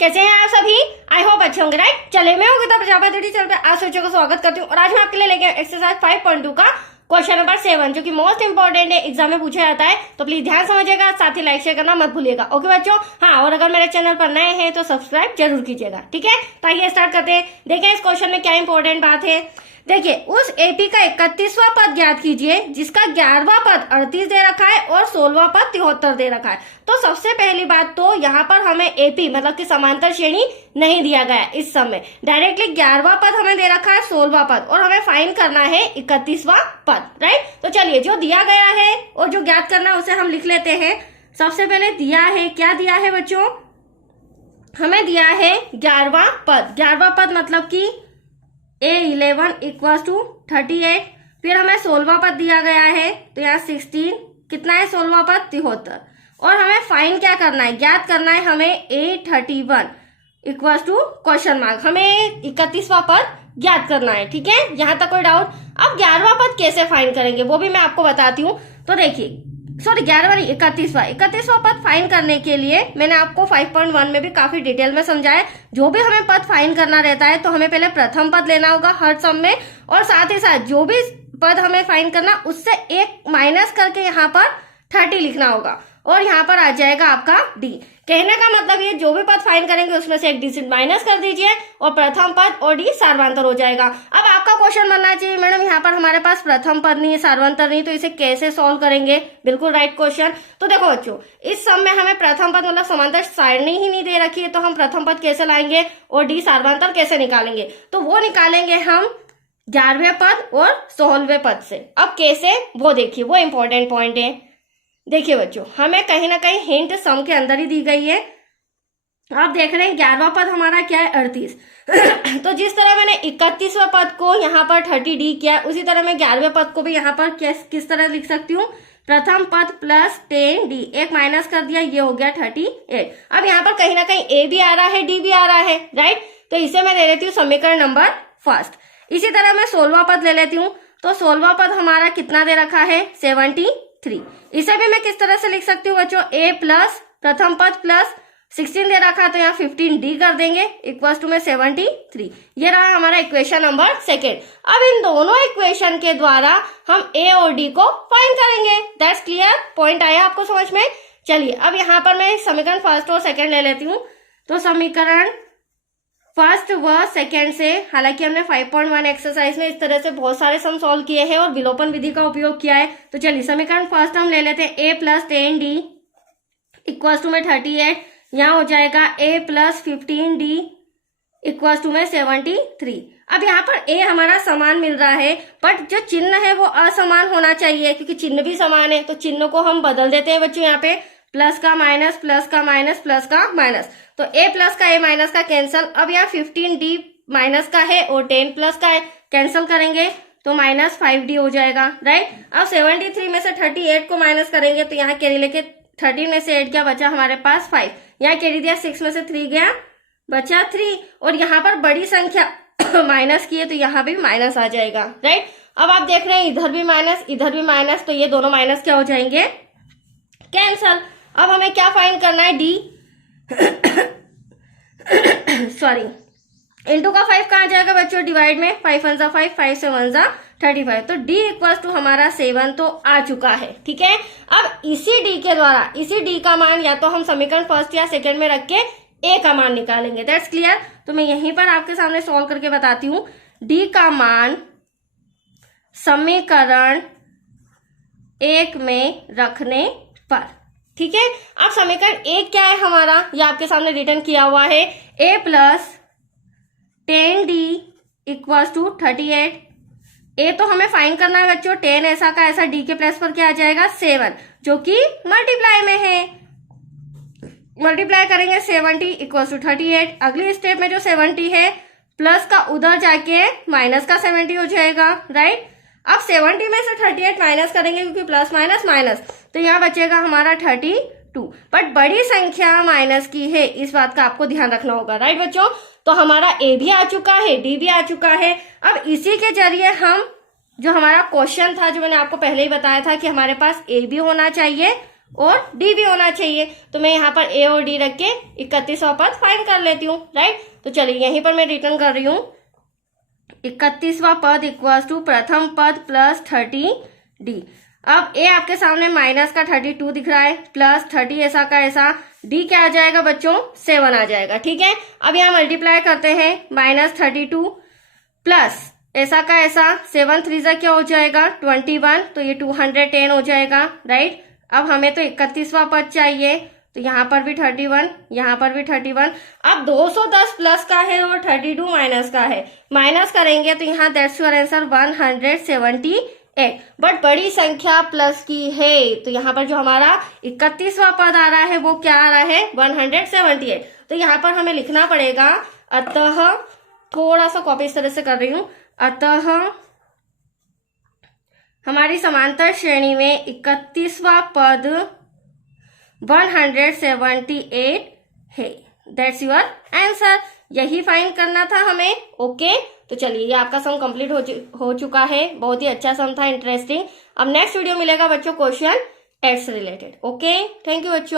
कैसे हैं आप सभी? आई होप अच्छे होंगे, राइट। चलिए, मैं हूँ गीता प्रजापति चैनल पे आप सभी को स्वागत करती हूँ और आज मैं आपके लिए लेके एक्सरसाइज 5.2 का क्वेश्चन नंबर 7 जो कि मोस्ट इंपोर्टेंट है, एग्जाम में पूछा जाता है, तो प्लीज ध्यान समझिएगा, साथ ही लाइक शेयर करना मत भूलिएगा। ओके बच्चों, हाँ, और अगर मेरे चैनल पर नए हैं तो सब्सक्राइब जरूर कीजिएगा, ठीक है। तो आइए स्टार्ट करते हैं। देखें इस क्वेश्चन में क्या इंपॉर्टेंट बात है। देखिए, उस एपी का 31वां पद ज्ञात कीजिए जिसका 11वां पद 38 दे रखा है और 16वां पद 73 दे रखा है। तो सबसे पहली बात तो यहाँ पर हमें एपी मतलब कि समांतर श्रेणी नहीं दिया गया इस समय, डायरेक्टली 11वां पद हमें दे रखा है, 16वां पद, और हमें फाइंड करना है 31वां पद, राइट। तो चलिए, जो दिया गया है और जो ज्ञात करना है उसे हम लिख लेते हैं। सबसे पहले दिया है, क्या दिया है बच्चों? हमें दिया है 11वां पद। 11वां पद मतलब कि A11 इक्वल टू 38। फिर हमें 16वां पद दिया गया है, तो यहाँ 16 कितना है 16वां पद 73। और हमें फाइंड क्या करना है, ज्ञात करना है हमें A31 equal to question mark, हमें 31वां पद ज्ञात करना है, ठीक है। यहाँ तक कोई डाउट? अब 11वां पद कैसे फाइंड करेंगे वो भी मैं आपको बताती हूँ। तो देखिए, सॉरी 11वां नहीं, 31वां पद फाइंड करने के लिए मैंने आपको 5.1 में भी काफी डिटेल में समझाया। जो भी हमें पद फाइंड करना रहता है तो हमें पहले प्रथम पद लेना होगा हर सम में, और साथ ही साथ जो भी पद हमें फाइंड करना उससे एक माइनस करके यहाँ पर 30 लिखना होगा, और यहाँ पर आ जाएगा आपका डी। कहने का मतलब ये, जो भी पद फाइंड करेंगे उसमें से एक डिजिट माइनस कर दीजिए और प्रथम पद और डी सार्वंतर हो जाएगा। अब आपका क्वेश्चन बनना चाहिए, मैडम यहाँ पर हमारे पास प्रथम पद नहीं है, सार्वंतर नहीं, तो इसे कैसे सॉल्व करेंगे? बिल्कुल राइट क्वेश्चन। तो देखो बच्चों, इस सम में हमें प्रथम पद मतलब समांतर सारणी ही नहीं दे रखी है, तो हम प्रथम पद कैसे लाएंगे और डी सार्वंतर कैसे निकालेंगे? तो वो निकालेंगे हम 11वें पद और 16वें पद से। अब कैसे वो देखिए, वो इंपॉर्टेंट पॉइंट है। देखिए बच्चों, हमें कहीं ना कहीं हिंट सम के अंदर ही दी गई है। आप देख रहे हैं 11वां पद हमारा क्या है 38। तो जिस तरह मैंने 31वां पद को यहाँ पर 30D किया, उसी तरह मैं 11वें पद को भी यहाँ पर किस तरह लिख सकती हूँ? प्रथम पद प्लस 10D, एक माइनस कर दिया, ये हो गया 38। अब यहाँ पर कहीं ना कहीं ए भी आ रहा है, डी भी आ रहा है, राइट। तो इसे मैं ले लेती हूँ समीकरण नंबर फर्स्ट। इसी तरह मैं 16वां पद ले लेती हूँ। तो 16वां पद हमारा कितना दे रखा है 73। इसे भी मैं किस तरह से लिख सकती हूँ बच्चों? ए प्लस प्रथम पद प्लस 16 दे रखा है, तो यहाँ 15D कर देंगे इक्वल टू में 73। ये रहा हमारा इक्वेशन नंबर सेकेंड। अब इन दोनों इक्वेशन के द्वारा हम ए और डी को फाइंड करेंगे। That's clear? पॉइंट आया आपको समझ में? चलिए, अब यहाँ पर मैं समीकरण फर्स्ट और सेकेंड ले लेती हूँ। तो समीकरण फर्स्ट व सेकेंड से, हालांकि हमने 5.1 एक्सरसाइज में इस तरह से बहुत सारे सम सॉल्व किए हैं और विलोपन विधि का उपयोग किया है। तो चलिए, समीकरण फर्स्ट हम ले लेते हैं, ए प्लस 10D इक्वल टू में 38। यहाँ हो जाएगा ए प्लस 15D इक्वल टू में 73। अब यहाँ पर ए हमारा समान मिल रहा है, बट जो चिन्ह है वो असमान होना चाहिए, क्योंकि चिन्ह भी समान है। तो चिन्ह को हम बदल देते हैं बच्चों, यहाँ पे प्लस का माइनस, प्लस का माइनस, प्लस का माइनस। तो ए प्लस का ए माइनस का कैंसल। अब यहाँ 15D माइनस का है और 10 प्लस का है, कैंसल करेंगे तो माइनस 5D हो जाएगा, राइट। अब 73 में से 38 को माइनस करेंगे तो यहाँ कैरी लेके 13 में से 8 क्या बचा हमारे पास 5। यहाँ कैरी दिया 6 में से 3 गया, बचा 3। और यहाँ पर बड़ी संख्या माइनस की है तो यहाँ भी माइनस आ जाएगा, राइट। अब आप देख रहे हैं इधर भी माइनस, इधर भी माइनस, तो ये दोनों माइनस क्या हो जाएंगे? कैंसल। अब हमें क्या फाइंड करना है? डी सॉरी, इंटू का 5 कहाँ जाएगा बच्चों? डिवाइड में 5 1 जा 5, 5 से 1 जा 35। तो डी इक्वल टू हमारा 7 तो आ चुका है, ठीक है। अब इसी डी के द्वारा, इसी डी का मान या तो हम समीकरण फर्स्ट या सेकंड में रख के ए का मान निकालेंगे। That's clear? तो मैं यहीं पर आपके सामने सॉल्व करके बताती हूँ। डी का मान समीकरण 1 में रखने पर, ठीक है। अब समीकरण 1 क्या है हमारा? ये आपके सामने रिटर्न किया हुआ है, ए प्लस 10D इक्वल टू 38। ए तो हमें फाइंड करना है बच्चों, 10 ऐसा का ऐसा, डी के प्लस पर क्या आ जाएगा 7, जो कि मल्टीप्लाई में है। मल्टीप्लाई करेंगे 70 इक्वल टू 38। अगली स्टेप में जो 70 है, प्लस का उधर जाके माइनस का 70 हो जाएगा, राइट। अब 70 में से 38 माइनस करेंगे क्योंकि प्लस माइनस माइनस, तो यहाँ बचेगा हमारा 32। बट बड़ी संख्या माइनस की है, इस बात का आपको ध्यान रखना होगा, राइट बच्चों। तो हमारा ए भी आ चुका है, डी भी आ चुका है। अब इसी के जरिए हम, जो हमारा क्वेश्चन था, जो मैंने आपको पहले ही बताया था कि हमारे पास ए भी होना चाहिए और डी भी होना चाहिए। तो मैं यहाँ पर ए और डी रख के 31वां पद फाइंड कर लेती हूँ, राइट। तो चलिए यहीं पर मैं रिटर्न कर रही हूँ 31वां पद इक्वल्स टू प्रथम पद प्लस 30 डी। अब ए आपके सामने माइनस का 32 दिख रहा है, प्लस 30 ऐसा का ऐसा, डी क्या आ जाएगा बच्चों 7 आ जाएगा, ठीक है। अब यहाँ मल्टीप्लाई करते हैं -32 प्लस ऐसा का ऐसा, 7 3 जा क्या हो जाएगा 21, तो ये 210 हो जाएगा, राइट। अब हमें तो 31वां पद चाहिए, तो यहाँ पर भी 31, यहाँ पर भी 31। अब 210 प्लस का है और 32 माइनस का है, माइनस करेंगे तो यहाँ दैट्स योर आंसर 178। बट बड़ी संख्या प्लस की है, तो यहाँ पर जो हमारा 31वां पद आ रहा है वो क्या आ रहा है 178। तो यहाँ पर हमें लिखना पड़ेगा, अतः थोड़ा सा कॉपी इस तरह से कर रही हूँ, अतः हमारी समांतर श्रेणी में 31वां पद 178 है। That's your answer. यही फाइंड करना था हमें, ओके। तो चलिए ये आपका सम कंप्लीट हो चुका है। बहुत ही अच्छा सम था, इंटरेस्टिंग। अब नेक्स्ट वीडियो मिलेगा बच्चों क्वेश्चन 8 से रिलेटेड, ओके। थैंक यू बच्चों।